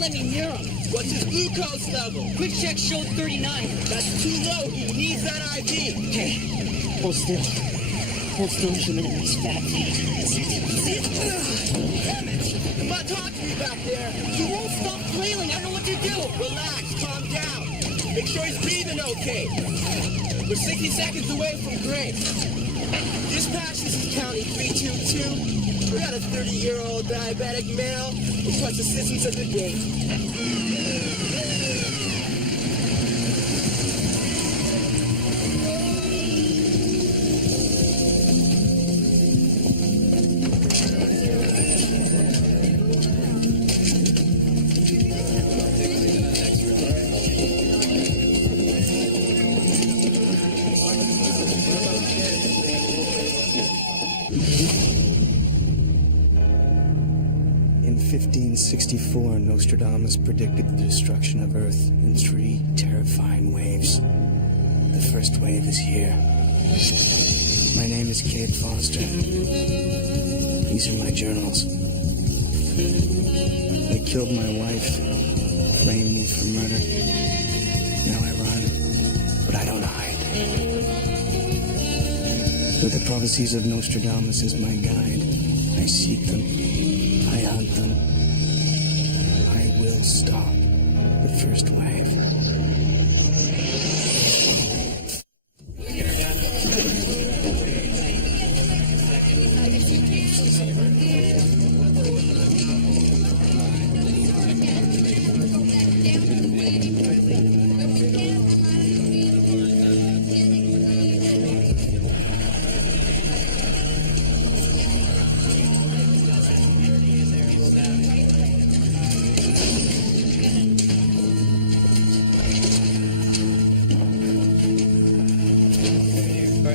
Let me near him. What's his glucose level? Quick check showed 39. That's too low. He needs that IV. Okay, hold still. Hold still for a minute, he's fat. Come on, talk to me back there. He won't stop flailing. I don't know what to do. Relax, calm down. Make sure he's breathing okay. We're 60 seconds away from gray. Dispatch, this is County 322. We got a 30-year-old diabetic male who wants assistance at the gate. In 1564, Nostradamus predicted the destruction of Earth in 3 terrifying waves. The first wave is here. My name is Kate Foster. These are my journals. They killed my wife, framed me for murder. Now I run, but I don't hide. With the prophecies of Nostradamus as my guide, I seek them. I hunt them. I will stop the first wave.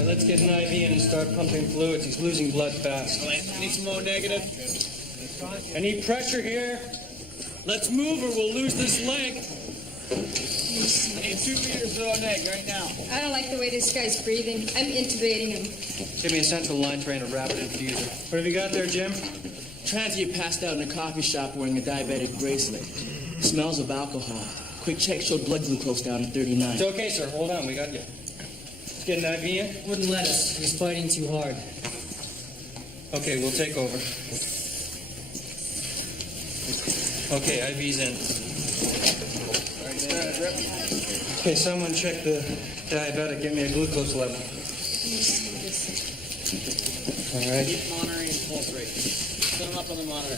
Let's get an IV in and start pumping fluids. He's losing blood fast. Need some more negative? I need pressure here. Let's move or we'll lose this leg. I need 2 liters of neg right now. I don't like the way this guy's breathing. I'm intubating him. Give me a central line train, a rapid infuser. What have you got there, Jim? Transient passed out in a coffee shop wearing a diabetic bracelet. Smells of alcohol. Quick check showed blood glucose down at 39. It's okay, sir. Hold on. We got you. Let's get an IV in. Wouldn't let us. He's fighting too hard. Okay, we'll take over. Okay, IV's in. Okay, someone check the diabetic. Give me a glucose level. All right. Keep monitoring his pulse rate. Put him up on the monitor.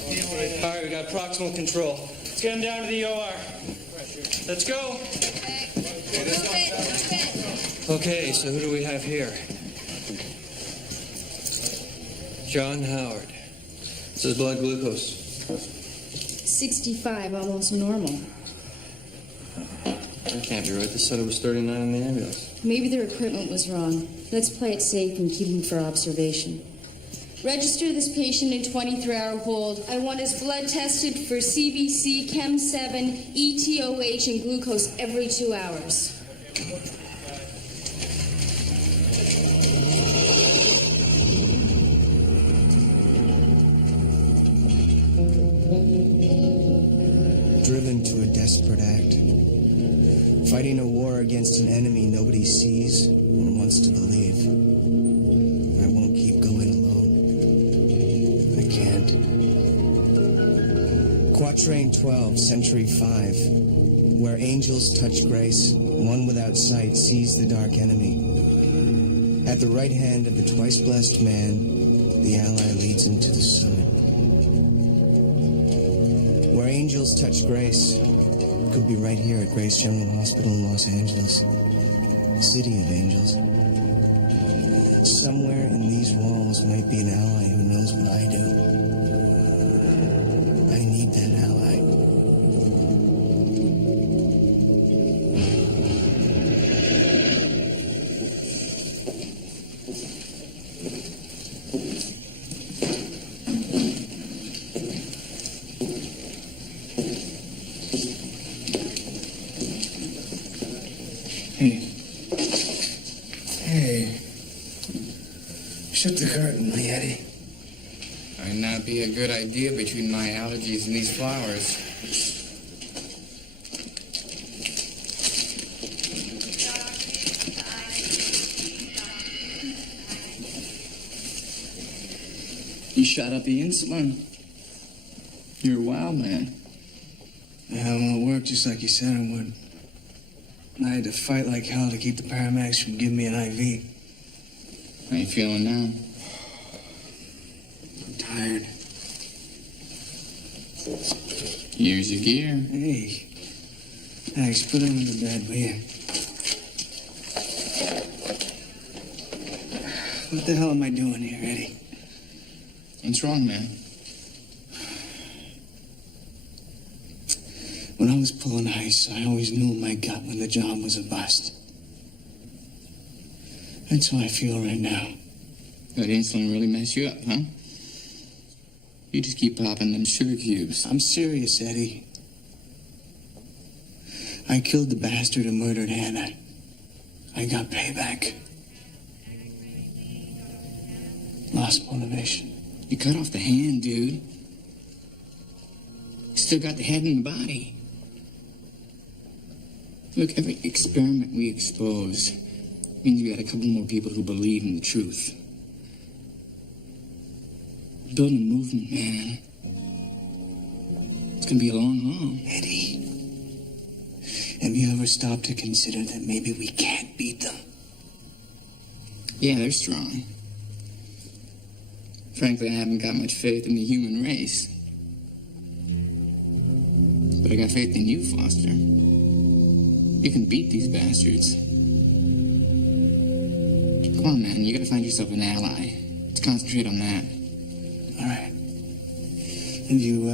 All right, we got proximal control. Let's get him down to the OR. Let's go. Okay, so who do we have here? John Howard. This is blood glucose. 65, almost normal. That can't be right. They said it was 39 in the ambulance. Maybe their equipment was wrong. Let's play it safe and keep him for observation. Register this patient in 23-hour hold. I want his blood tested for CBC, Chem7, ETOH, and glucose every 2 hours. Driven to a desperate act. Fighting a war against an enemy nobody sees or wants to believe. I won't keep going alone. I can't. Quatrain 12, Century 5. Where angels touch grace, one without sight sees the dark enemy. At the right hand of the twice-blessed man, the ally leads him to the summit. Where angels touch grace could be right here at Grace General Hospital in Los Angeles. City of angels. Somewhere in these walls might be an ally who knows what I do. I need that ally. Hey. Shut the curtain, Yeti. Might not be a good idea between my allergies and these flowers. shot up the insulin. You're a wild man. Yeah, well, it worked just like you said it would. I had to fight like hell to keep the paramedics from giving me an IV. How you feeling now? I'm tired. Here's your gear. Hey. Thanks, put him in the bed, will you? What the hell am I doing here, Eddie? What's wrong, man? When I was pulling ice, I always knew in my gut when the job was a bust. That's how I feel right now. That insulin really messed you up, huh? You just keep popping them sugar cubes. I'm serious, Eddie. I killed the bastard who murdered Hannah. I got payback. Lost motivation. You cut off the hand, dude. You still got the head and the body. Look, every experiment we expose means we got a couple more people who believe in the truth. Building a movement, man. It's gonna be a long haul. Eddie, have you ever stopped to consider that maybe we can't beat them? Yeah, they're strong. Frankly, I haven't got much faith in the human race. But I got faith in you, Foster. You can beat these bastards. Come on, man. You gotta find yourself an ally. Let's concentrate on that. All right. Have you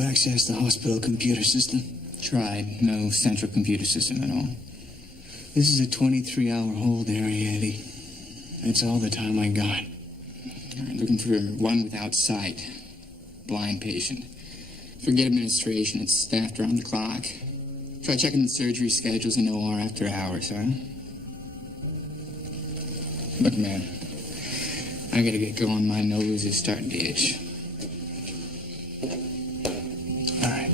accessed the hospital computer system? Tried. No central computer system at all. This is a 23-hour hold area, Eddie. That's all the time I got. All right, looking for one without sight. Blind patient. Forget administration. It's staffed around the clock. Try checking the surgery schedules in OR after hours, huh? Look, man. I gotta get going. My nose is starting to itch. All right.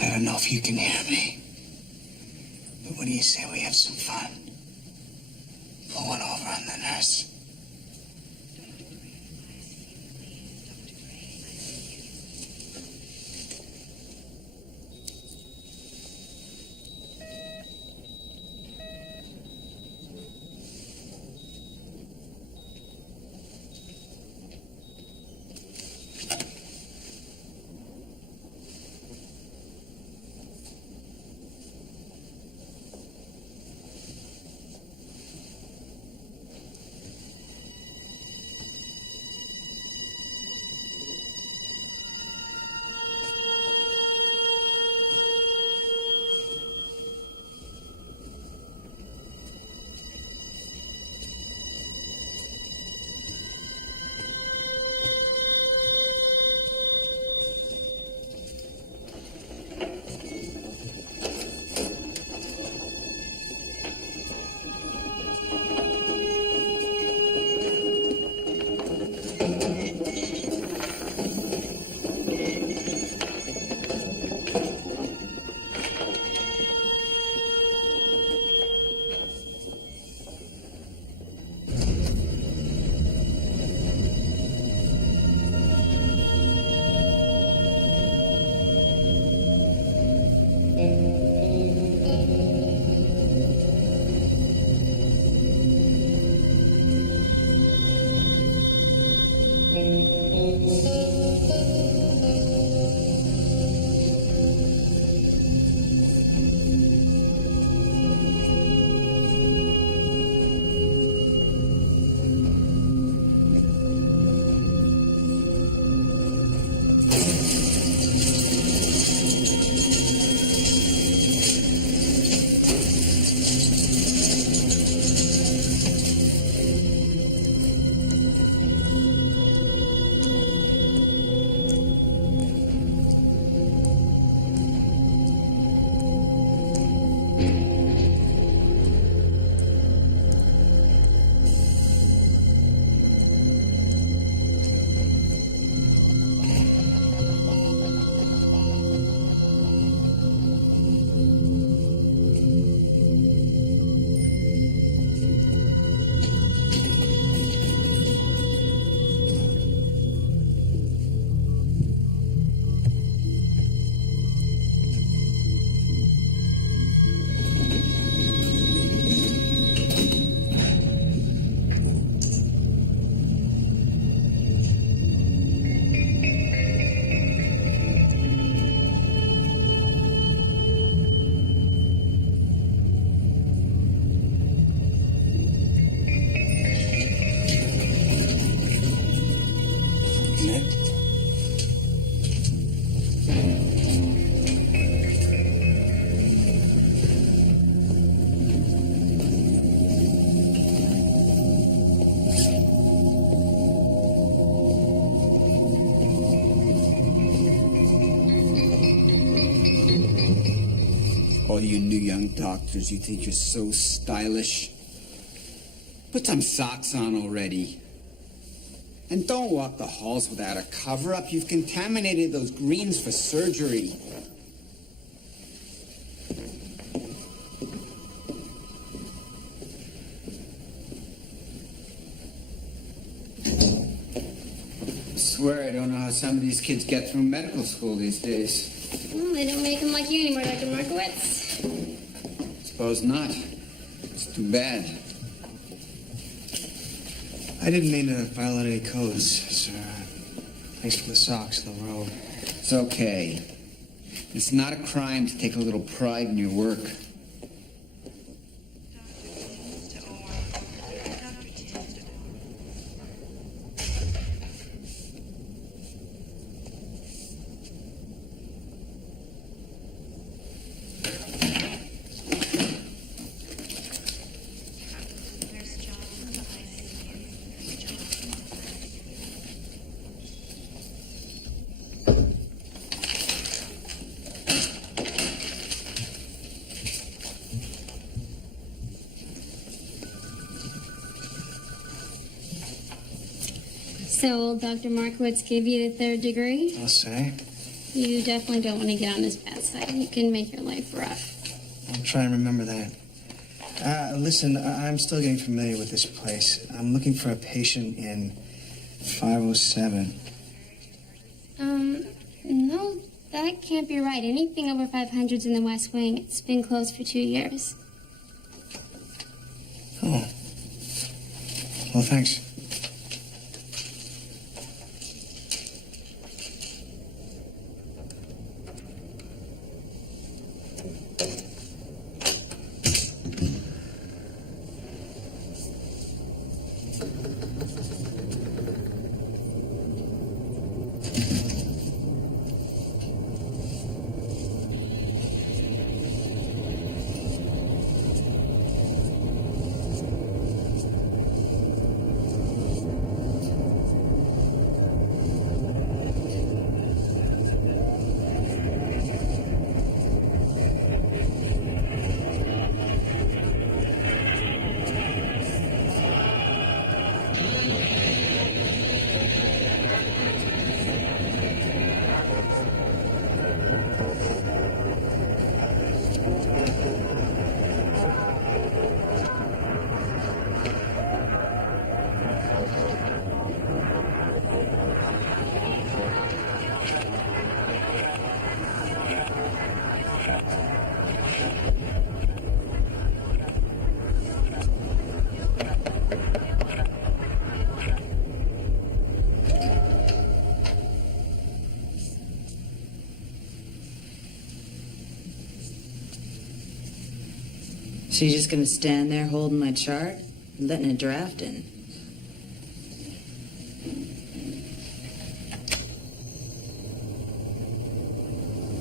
I don't know if you can hear me, but what do you say we have some fun? Pull one over on the nurse. All you new young doctors, you think you're so stylish. Put some socks on already. And don't walk the halls without a cover-up. You've contaminated those greens for surgery. I swear I don't know how some of these kids get through medical school these days. Well, they don't make them like you anymore, Dr. Markowitz. Suppose not. It's too bad. I didn't mean to violate any codes, sir. Thanks for the socks and the robe. It's okay. It's not a crime to take a little pride in your work. So, Dr. Markowitz gave you the 3rd degree? I'll say. You definitely don't want to get on his bad side. He can make your life rough. I'll try and remember that. Listen, I'm still getting familiar with this place. I'm looking for a patient in 507. No, that can't be right. Anything over 500's in the West Wing. It's been closed for 2 years. Oh. Well, thanks. So you're just gonna stand there holding my chart? Letting a draft in?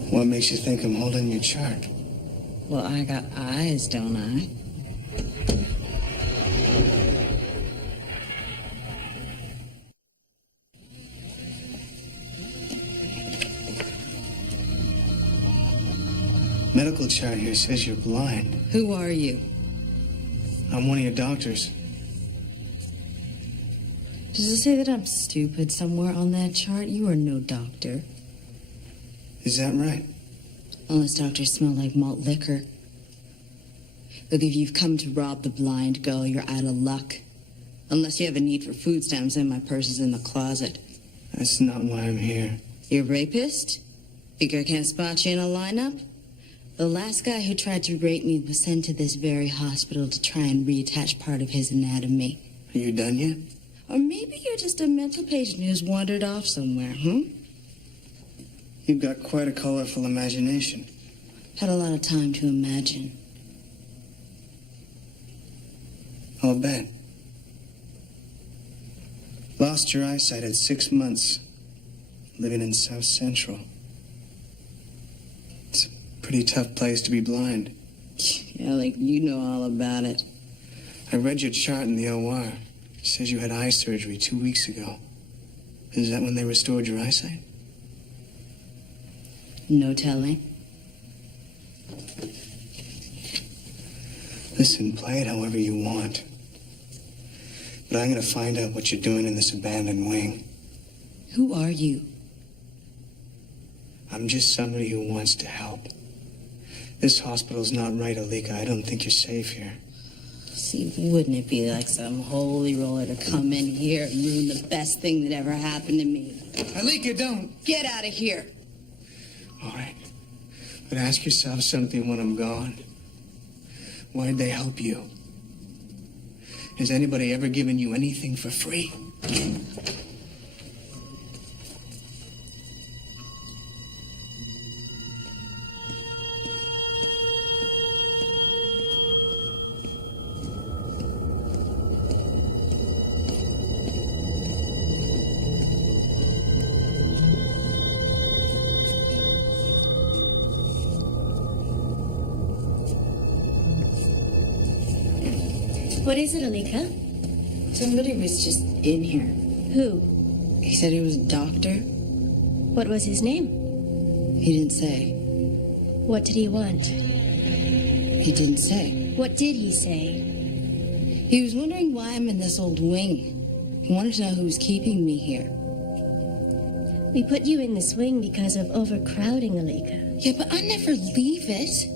What makes you think I'm holding your chart? Well, I got eyes, don't I? Medical chart here says you're blind. Who are you? I'm one of your doctors. Does it say that I'm stupid somewhere on that chart? You are no doctor. Is that right? Unless doctors smell like malt liquor. Look, if you've come to rob the blind girl, you're out of luck. Unless you have a need for food stamps, and my purse is in the closet. That's not why I'm here. You're a rapist? Figure I can't spot you in a lineup? The last guy who tried to rape me was sent to this very hospital to try and reattach part of his anatomy. Are you done yet? Or maybe you're just a mental patient who's wandered off somewhere, You've got quite a colorful imagination. Had a lot of time to imagine. I'll bet. Lost your eyesight at 6 months, living in South Central. It's a pretty tough place to be blind. Yeah, like you know all about it. I read your chart in the OR. It says you had eye surgery 2 weeks ago. Is that when they restored your eyesight? No telling. Listen, play it however you want. But I'm going to find out what you're doing in this abandoned wing. Who are you? I'm just somebody who wants to help. This hospital's not right, Alika. I don't think you're safe here. See, wouldn't it be like some holy roller to come in here and ruin the best thing that ever happened to me? Alika, don't! Get out of here! All right. But ask yourself something when I'm gone. Why'd they help you? Has anybody ever given you anything for free? What is it, Alika? Somebody was just in here. Who? He said he was a doctor. What was his name? He didn't say. What did he want? He didn't say. What did he say? He was wondering why I'm in this old wing. He wanted to know who was keeping me here. We put you in this wing because of overcrowding, Alika. Yeah, but I never leave it.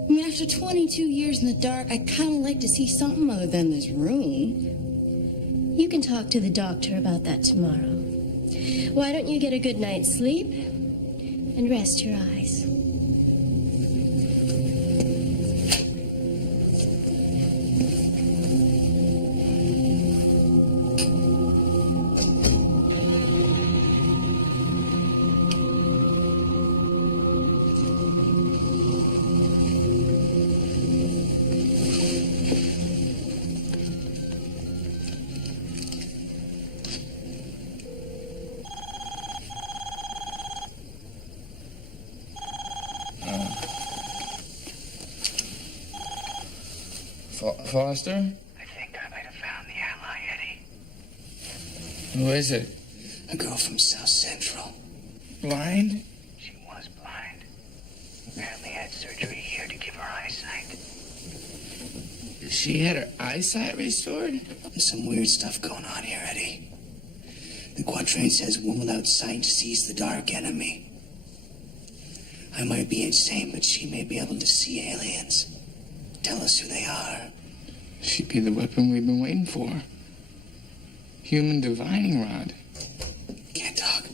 I mean, after 22 years in the dark, I kind of like to see something other than this room. You can talk to the doctor about that tomorrow. Why don't you get a good night's sleep and rest your eyes? Foster? I think I might have found the ally, Eddie. Who is it? A girl from South Central. Blind? She was blind. Apparently had surgery here to give her eyesight. She had her eyesight restored? There's some weird stuff going on here, Eddie. The quatrain says one without sight sees the dark enemy. I might be insane, but she may be able to see aliens. Tell us who they are. She'd be the weapon we've been waiting for. Human divining rod. Can't talk.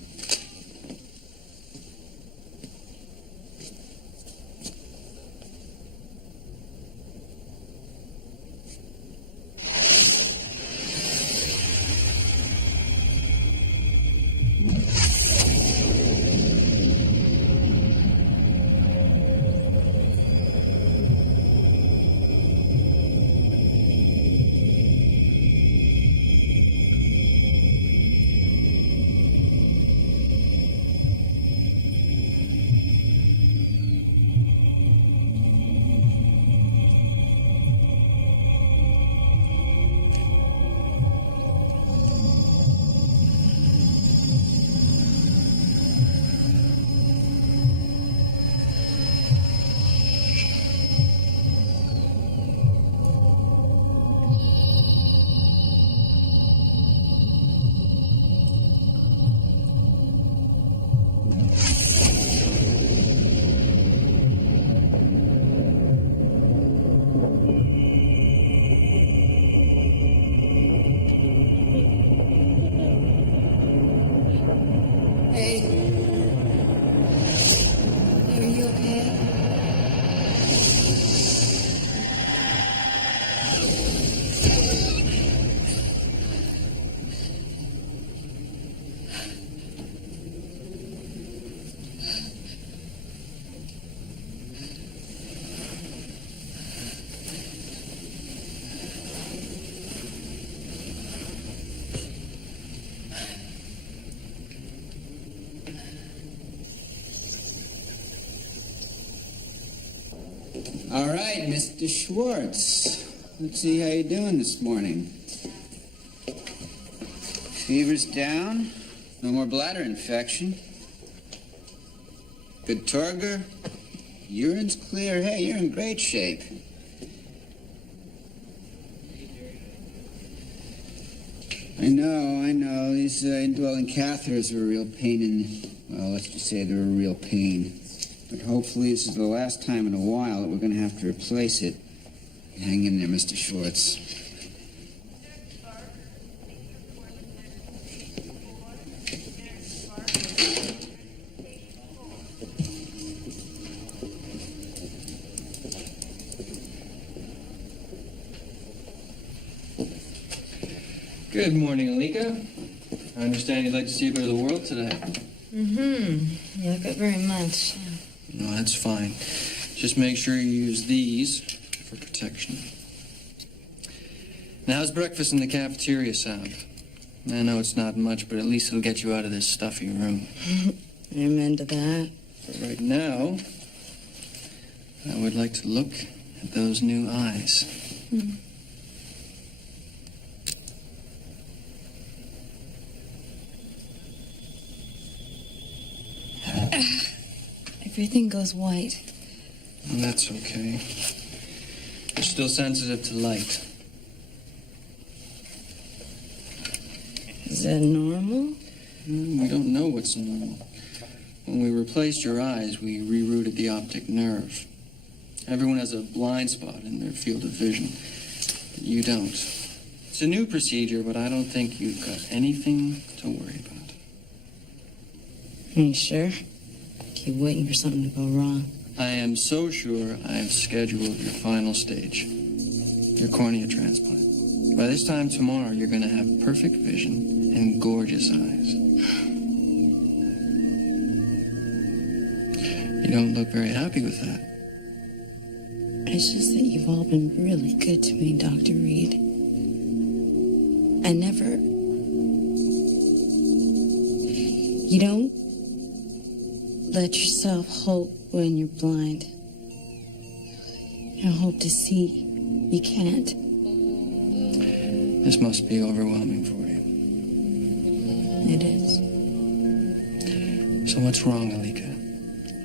right, Mr. Schwartz. Let's see how you're doing this morning. Fever's down. No more bladder infection. Good turgor. Urine's clear. Hey, you're in great shape. I know. These indwelling catheters are a real pain in... Well, let's just say they're a real pain. But hopefully this is the last time in a while that we're going to have to replace it. Hang in there, Mr. Schwartz. Good morning, Alika. I understand you'd like to see a bit of the world today. Mm-hmm. Like it very much. No, that's fine. Just make sure you use these for protection. Now, how's breakfast in the cafeteria sound? I know it's not much, but at least it'll get you out of this stuffy room. Amen to that. But right now, I would like to look at those new eyes. Everything goes white. Well, that's okay. You're still sensitive to light. Is that normal? We don't know what's normal. When we replaced your eyes, we rerouted the optic nerve. Everyone has a blind spot in their field of vision. But you don't. It's a new procedure, but I don't think you've got anything to worry about. Are you sure? Keep waiting for something to go wrong. I am so sure I've scheduled your final stage, your cornea transplant. By this time tomorrow, you're going to have perfect vision and gorgeous eyes. You don't look very happy with that. It's just that you've all been really good to me, Dr. Reed. I never... You don't let yourself hope when you're blind. You don't hope to see. You can't. This must be overwhelming for you. It is. So what's wrong, Alika?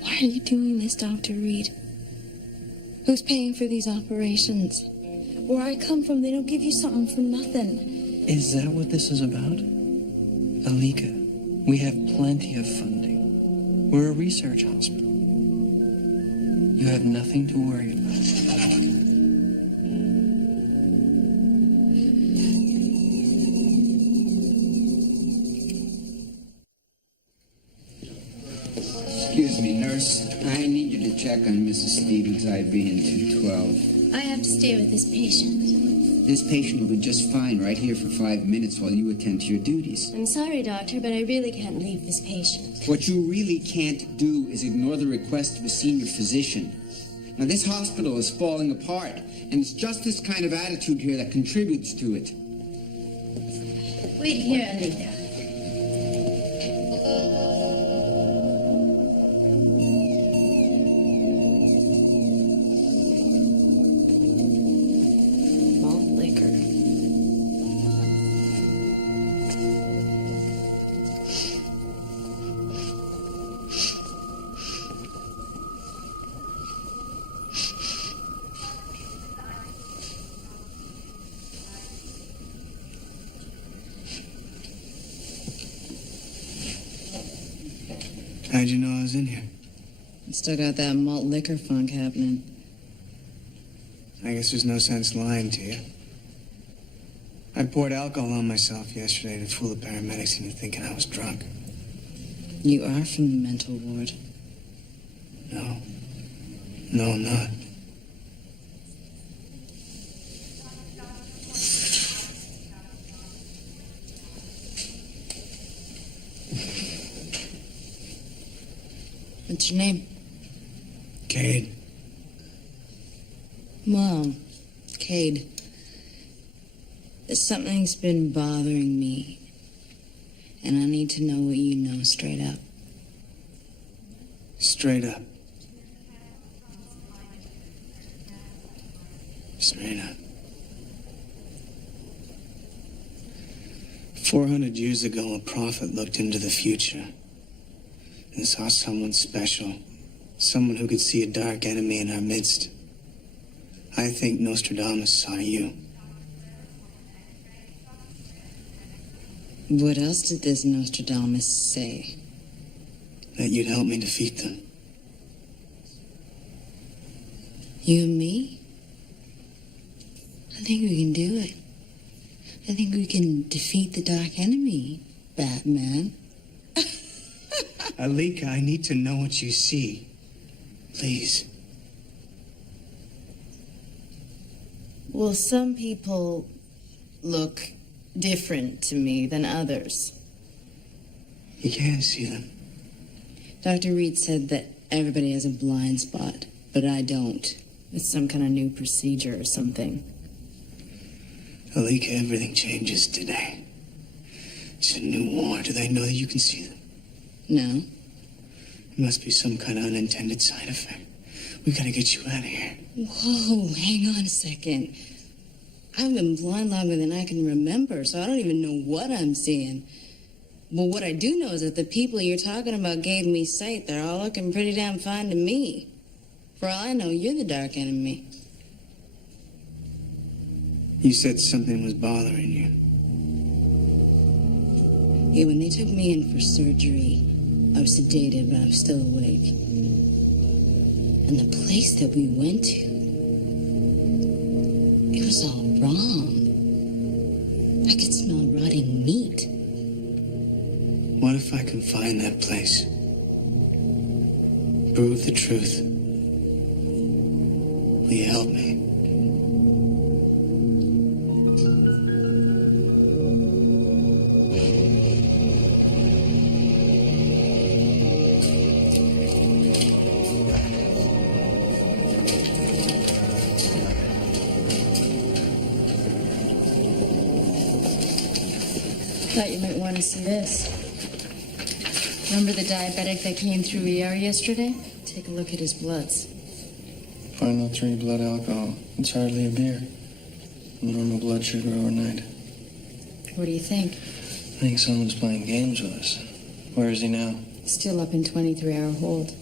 Why are you doing this, Dr. Reed? Who's paying for these operations? Where I come from, they don't give you something for nothing. Is that what this is about? Alika, we have plenty of funding. We're a research hospital. You have nothing to worry about. Excuse me, nurse. I need you to check on Mrs. Stevens' IV in 212. I have to stay with this patient. This patient will be just fine right here for 5 minutes while you attend to your duties. I'm sorry, doctor, but I really can't leave this patient. What you really can't do is ignore the request of a senior physician. Now, this hospital is falling apart, and it's just this kind of attitude here that contributes to it. Wait here, Anita. Malt liquor. How'd you know I was in here? Still got that malt liquor funk happening. I guess there's no sense lying to you. I poured alcohol on myself yesterday to fool the paramedics into thinking I was drunk. You are from the mental ward. No. No, I'm not. What's your name? Cade. Well, Cade, something's been bothering me, and I need to know what you know straight up. Straight up. Serena. 400 years ago, a prophet looked into the future and saw someone special, someone who could see a dark enemy in our midst. I think Nostradamus saw you. What else did this Nostradamus say? That you'd help me defeat them. You and me? I think we can do it. I think we can defeat the dark enemy, Batman. Alika, I need to know what you see. Please. Well, some people look different to me than others. You can't see them. Dr. Reed said that everybody has a blind spot, but I don't. It's some kind of new procedure or something. Alika, everything changes today. It's a new war. Do they know that you can see them? No. It must be some kind of unintended side effect. We've got to get you out of here. Whoa, hang on a second. I've been blind longer than I can remember, so I don't even know what I'm seeing. But what I do know is that the people you're talking about gave me sight. They're all looking pretty damn fine to me. For all I know, you're the dark enemy. You said something was bothering you. Yeah, when they took me in for surgery, I was sedated, but I was still awake. And the place that we went to, it was all wrong. I could smell rotting meat. What if I can find that place? Prove the truth. Will you help me? Thought you might want to see this. Remember the diabetic that came through ER yesterday? Take a look at his bloods. 0.03 blood alcohol. It's hardly a beer. Normal blood sugar overnight. What do you think? I think someone's playing games with us. Where is he now? Still up in 23-hour hold.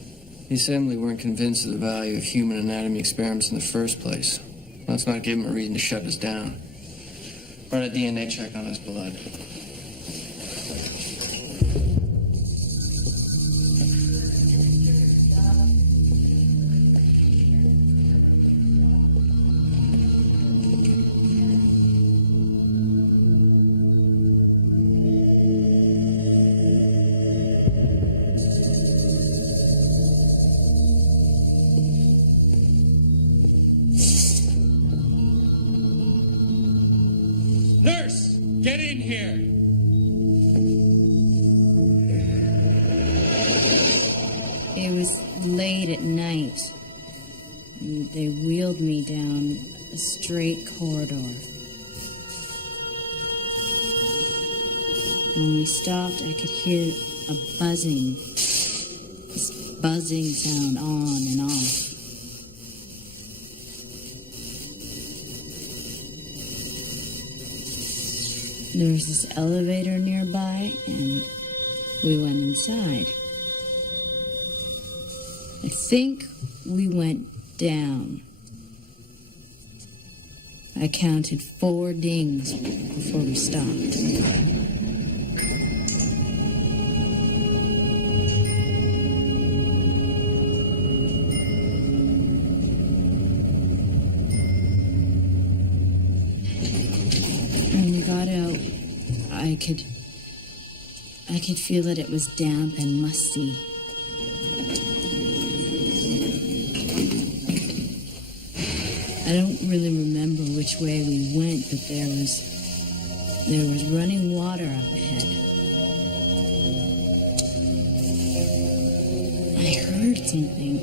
The assembly weren't convinced of the value of human anatomy experiments in the first place. Let's not give him a reason to shut us down. Run a DNA check on his blood. Nurse, get in here. It was late at night. And they wheeled me down a straight corridor. When we stopped, I could hear a buzzing. This buzzing sound on and off. There was this elevator nearby, and we went inside. I think we went down. I counted 4 dings before we stopped. When we got out, I could feel that it was damp and musty. I don't really remember which way we went, but there was running water up ahead. I heard something.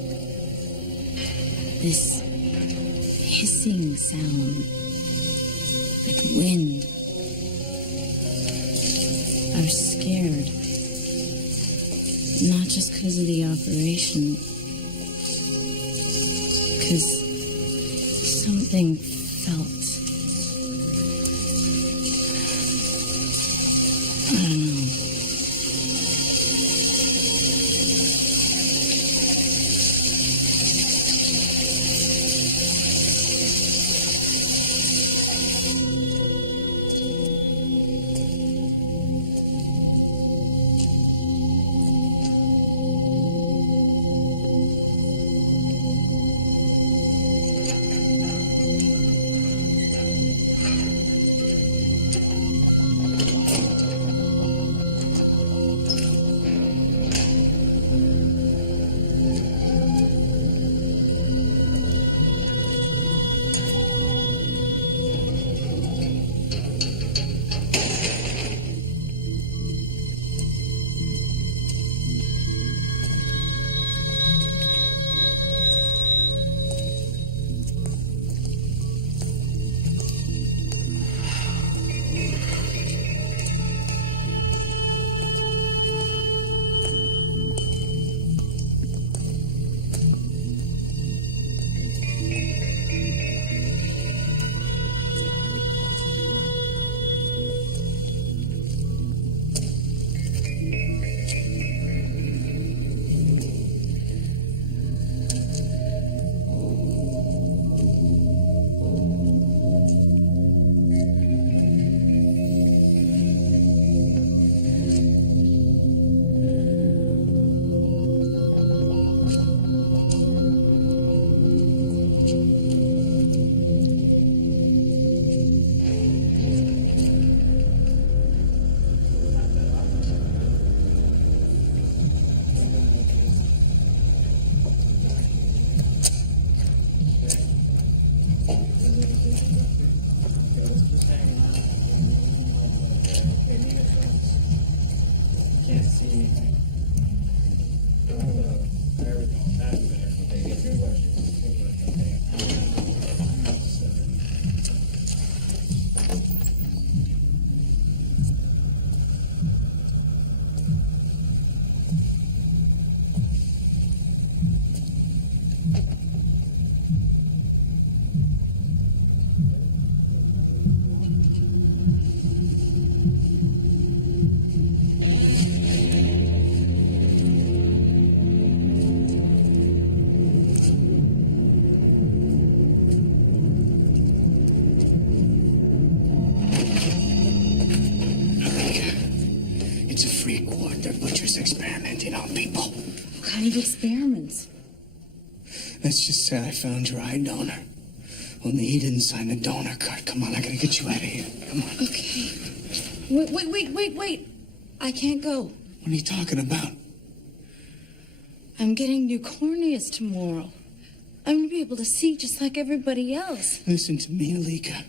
This hissing sound, like wind. I was scared. Not just because of the operation. Because something I don't know. Kind of experiments. Let's just say I found your eye donor. Only he didn't sign the donor card. Come on, I gotta get you out of here. Come on. Okay. Wait. I can't go. What are you talking about? I'm getting new corneas tomorrow. I'm gonna be able to see just like everybody else. Listen to me, Alika.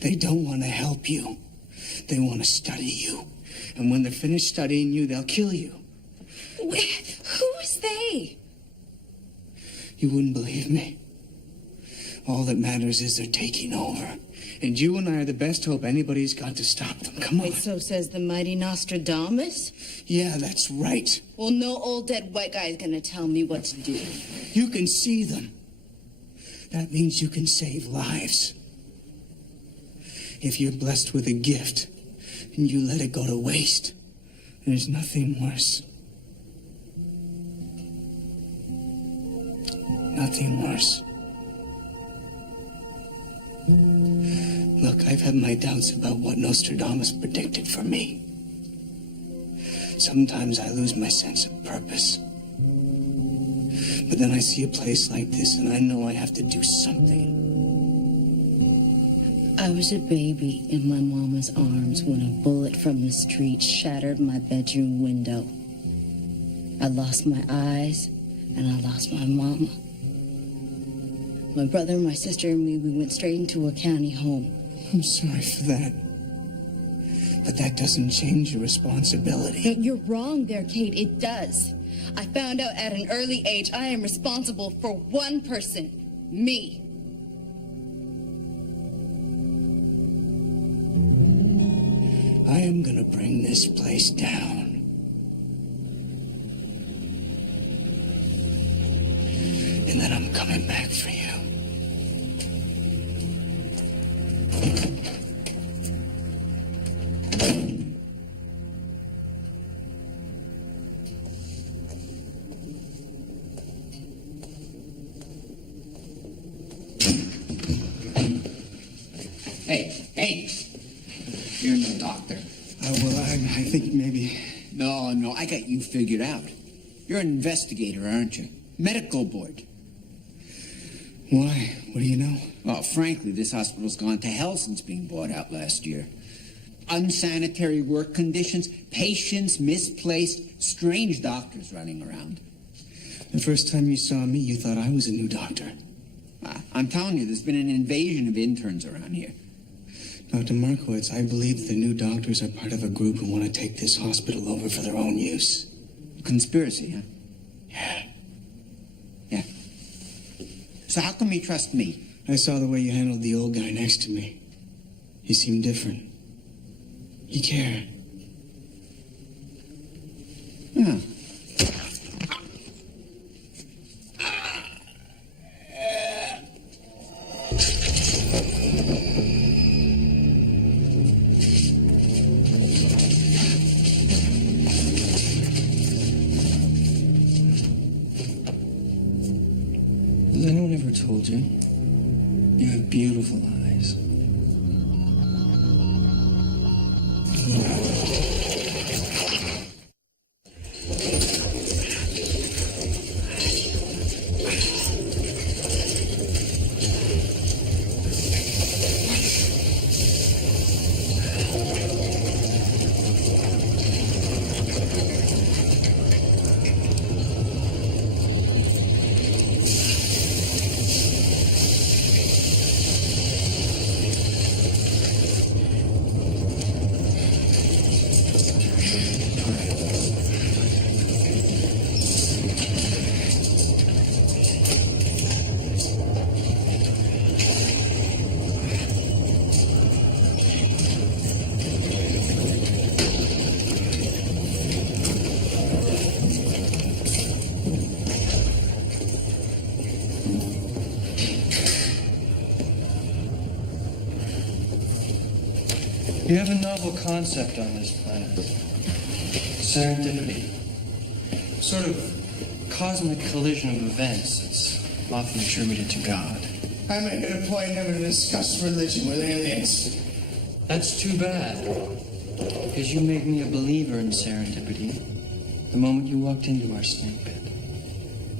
They don't want to help you. They want to study you. And when they're finished studying you, they'll kill you. Wait, who is they? You wouldn't believe me. All that matters is they're taking over. And you and I are the best hope anybody's got to stop them. Come on. Wait, so says the mighty Nostradamus? Yeah, that's right. Well, no old dead white guy is gonna tell me what to do. You can see them. That means you can save lives. If you're blessed with a gift and you let it go to waste, there's nothing worse. Nothing worse. Look, I've had my doubts about what Nostradamus predicted for me. Sometimes I lose my sense of purpose. But then I see a place like this and I know I have to do something. I was a baby in my mama's arms when a bullet from the street shattered my bedroom window. I lost my eyes and I lost my mama. My brother, my sister, and me, we went straight into a county home. I'm sorry for that. But that doesn't change your responsibility. No, you're wrong there, Kate. It does. I found out at an early age I am responsible for one person. Me. I am gonna bring this place down. And then I'm coming back for you. Hey! You're no doctor. I think maybe... No, I got you figured out. You're an investigator, aren't you? Medical board. Why? What do you know? Well, frankly, this hospital's gone to hell since being bought out last year. Unsanitary work conditions, patients misplaced, strange doctors running around. The first time you saw me, you thought I was a new doctor. I'm telling you, there's been an invasion of interns around here. Dr. Markowitz, I believe the new doctors are part of a group who want to take this hospital over for their own use. Conspiracy, huh? Yeah. So how come you trust me? I saw the way you handled the old guy next to me. You seemed different. You care. Huh. Has anyone ever told you? You have beautiful eyes. You have a novel concept on this planet. Serendipity. Sort of cosmic collision of events that's often attributed to God. I make it a point never to discuss religion with aliens. That's too bad. Because you made me a believer in serendipity the moment you walked into our snake pit.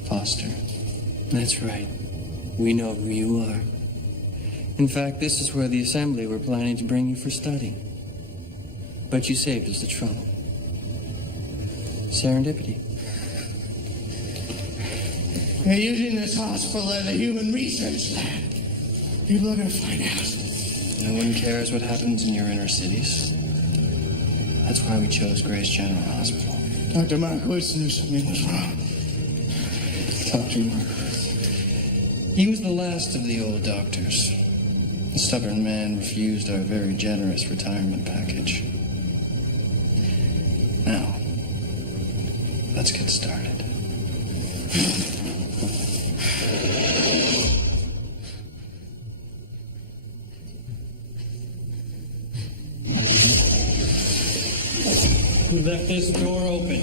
Foster. That's right. We know who you are. In fact, this is where the assembly were planning to bring you for study. But you saved us the trouble. Serendipity. They're using this hospital as a human research lab. People are going to find out. No one cares what happens in your inner cities. That's why we chose Grace General Hospital. Dr. Markowitz knew something was wrong. Dr. Markowitz. He was the last of the old doctors. The stubborn man refused our very generous retirement package. Now, let's get started. Who left this door open?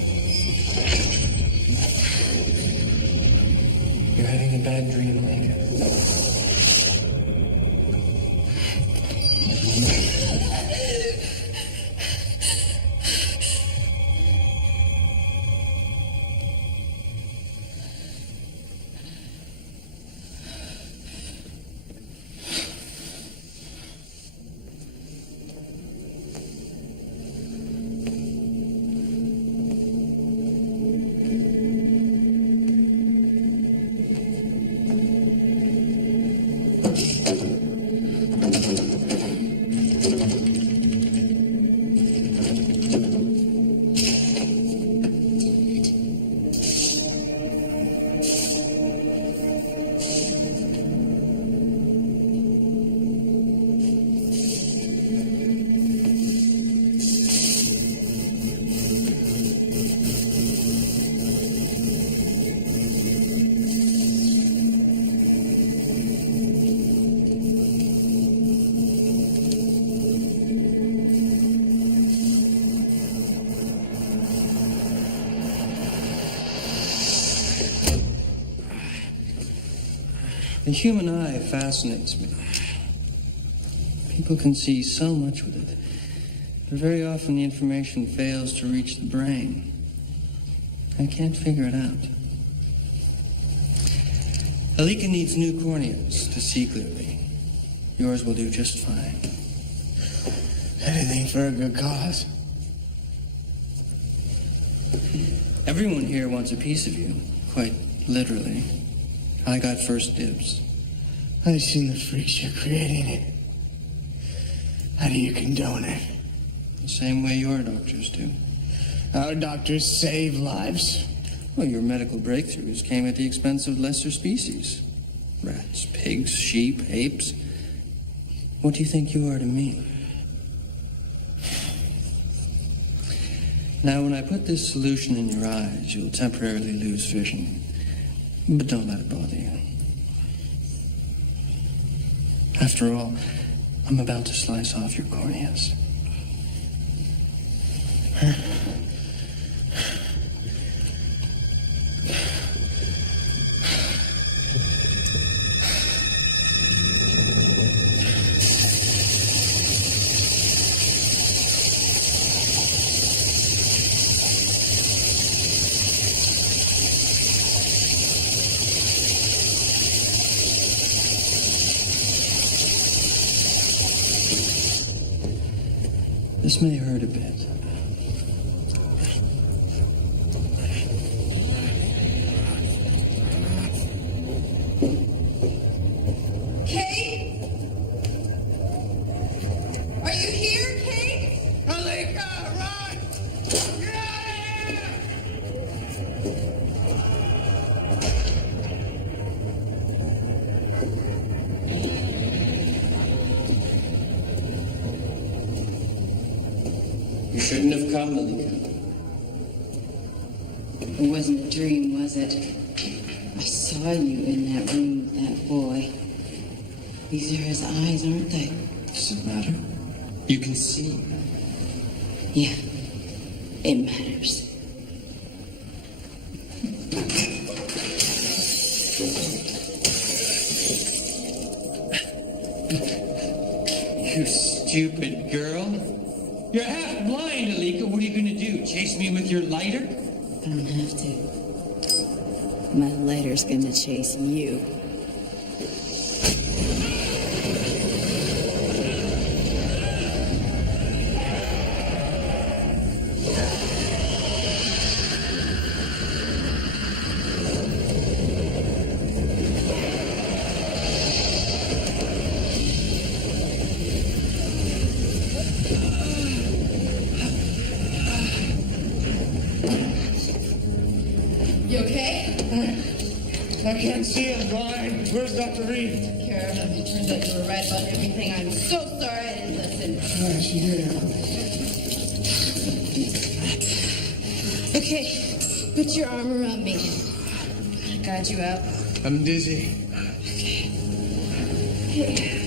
You're having a bad dream, Lincoln. The human eye fascinates me. People can see so much with it, but very often the information fails to reach the brain. I can't figure it out. Alika needs new corneas to see clearly. Yours will do just fine. Anything for a good cause. Everyone here wants a piece of you, quite literally. I got first dibs. I've seen the freaks you're creating. How do you condone it? The same way your doctors do. Our doctors save lives. Well, your medical breakthroughs came at the expense of lesser species. Rats, pigs, sheep, apes. What do you think you are to me? Now, when I put this solution in your eyes, you'll temporarily lose vision. But don't let it bother you. After all, I'm about to slice off your corneas. This may hurt a bit. Kate? Are you here, Kate? Alika, run! Get out of here! You shouldn't have come, Alika. It wasn't a dream, was it? I saw you in that room with that boy. These are his eyes, aren't they? Does it matter? You can see. Yeah, it matters. You stupid girl. You're half blind, Alika. What are you going to do? Chase me with your lighter? I don't have to. My lighter's gonna chase you. You okay? I can't see, I'm blind. Where's Dr. Reed? Took care of him. It turns out you were right about everything. I'm so sorry I didn't listen. She did. Okay, put your arm around me. Guide you out. I'm dizzy. Okay.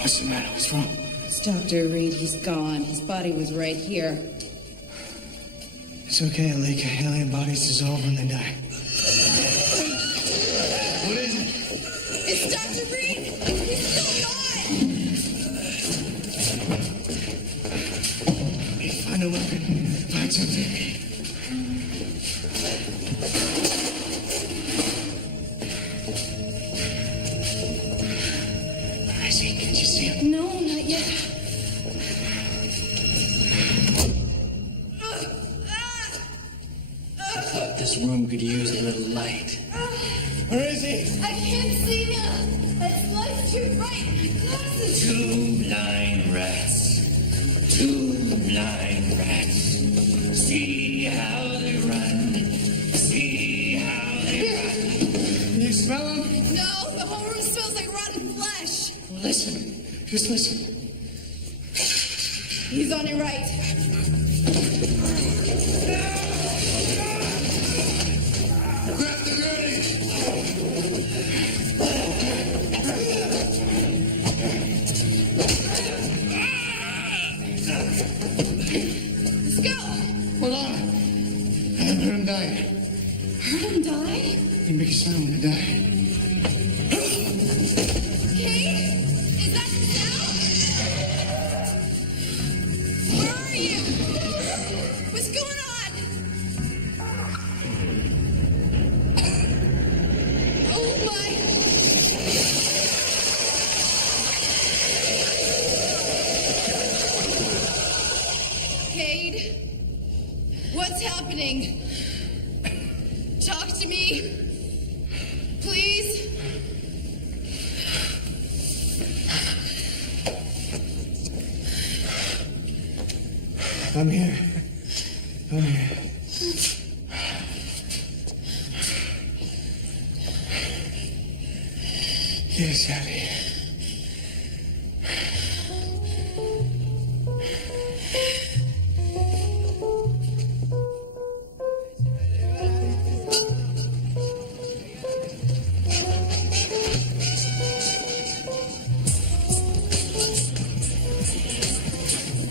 What's the matter? What's wrong? It's Dr. Reed. He's gone. His body was right here. It's okay, Alika. Alien bodies dissolve when they die. What is it? It's Dr. Reed! He's still alive! Find a weapon. Find something. Where is he? Can you see him? No, not yet. I thought this room could use a little light. Where is he? I can't see him! It's light too bright! My glasses! Two blind rats. Two blind rats. See how they run. See how they run. Can you smell him? No, the whole room smells like rotten flesh! Listen. Just listen. He's on your right. Grab the Kate? Is that Sal? Where are you? What's going on? Oh my. Cade? What's happening? Talk to me. Please. I'm here. I'm here. Get us out of here.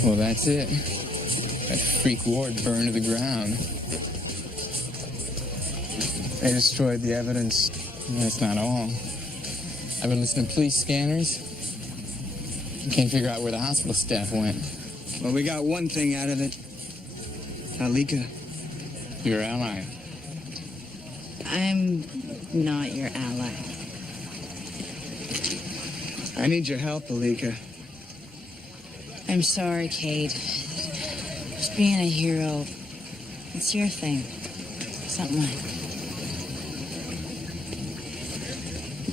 Well, that's it. That freak ward burned to the ground. They destroyed the evidence. That's not all. I've been listening to police scanners. Can't figure out where the hospital staff went. Well, we got one thing out of it. Alika. Your ally. I'm not your ally. I need your help, Alika. I'm sorry, Cade. Just being a hero, it's your thing. It's not mine.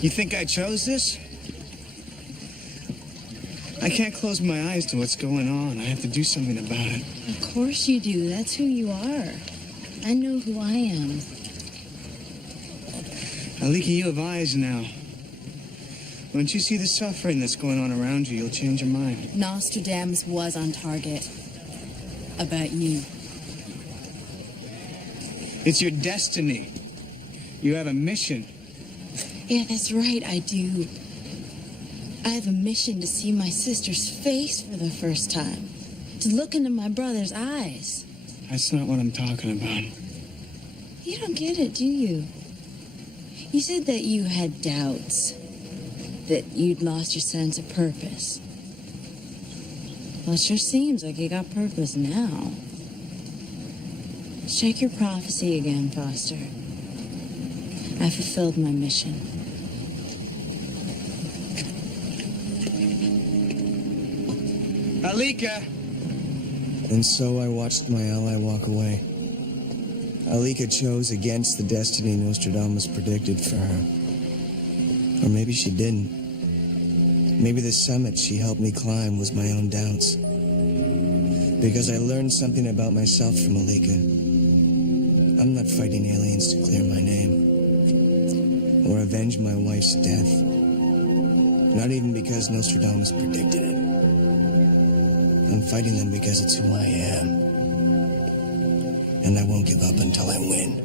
You think I chose this? I can't close my eyes to what's going on. I have to do something about it. Of course you do. That's who you are. I know who I am. Alika, you have eyes now. Once you see the suffering that's going on around you, you'll change your mind. Nostradamus was on target. About you. It's your destiny. You have a mission. Yeah, that's right, I do. I have a mission to see my sister's face for the first time. To look into my brother's eyes. That's not what I'm talking about. You don't get it, do you? You said that you had doubts. That you'd lost your sense of purpose. Well, it sure seems like you got purpose now. Check your prophecy again, Foster. I fulfilled my mission. Alika! And so I watched my ally walk away. Alika chose against the destiny Nostradamus predicted for her. Or maybe she didn't. Maybe the summit she helped me climb was my own doubts. Because I learned something about myself from Alika. I'm not fighting aliens to clear my name. Or avenge my wife's death. Not even because Nostradamus predicted it. I'm fighting them because it's who I am. And I won't give up until I win.